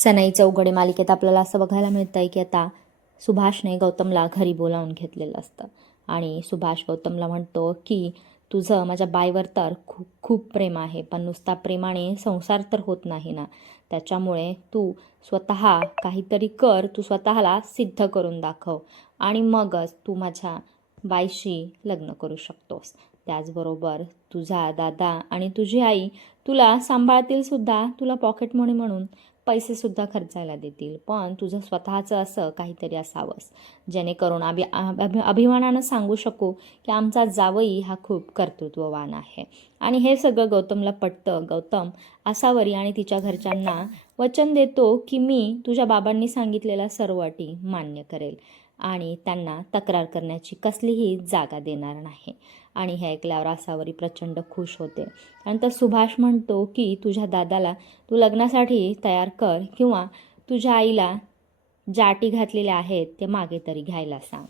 सनई चौघडे मालिकेत आपल्याला असं बघायला मिळतंय की आता सुभाषने गौतमला घरी बोलावून घेतलेलं असतं आणि सुभाष गौतमला म्हणतो की तुझं माझ्या बाईवर तर खूप खूप प्रेम आहे, पण नुसता प्रेमाने संसार तर होत नाही ना. त्याच्यामुळे तू स्वतः काहीतरी कर, तू स्वतःला सिद्ध करून दाखव आणि मगच तू माझ्या बाईशी लग्न करू शकतोस. त्याचबरोबर तुझा दादा आणि तुझी आई तुला सांभाळतील सुद्धा, तुला पॉकेट मनी म्हणून पैसेसुद्धा खर्चायला देतील, पण तुझं स्वतःचं असं काहीतरी असावंस जेणेकरून अभिमानानं सांगू शकू की आमचा जावई हा खूप कर्तृत्ववान आहे. आणि हे सगळं गौतमला पटतं. गौतम आसावरी आणि तिच्या घरच्यांना वचन देतो की मी तुझ्या बाबांनी सांगितलेल्या सर्व अटी मान्य करेल आणि त्यांना तक्रार करण्याची कसलीही जागा देणार नाही. आणि हे ऐकल्यावर आसावरी प्रचंड खुश होते. नंतर सुभाष म्हणतो की तुझ्या दादाला तू लग्नासाठी तयार कर किंवा तुझ्या आईला ज्या अटी घातलेल्या आहेत ते मागे तरी घ्यायला सांग.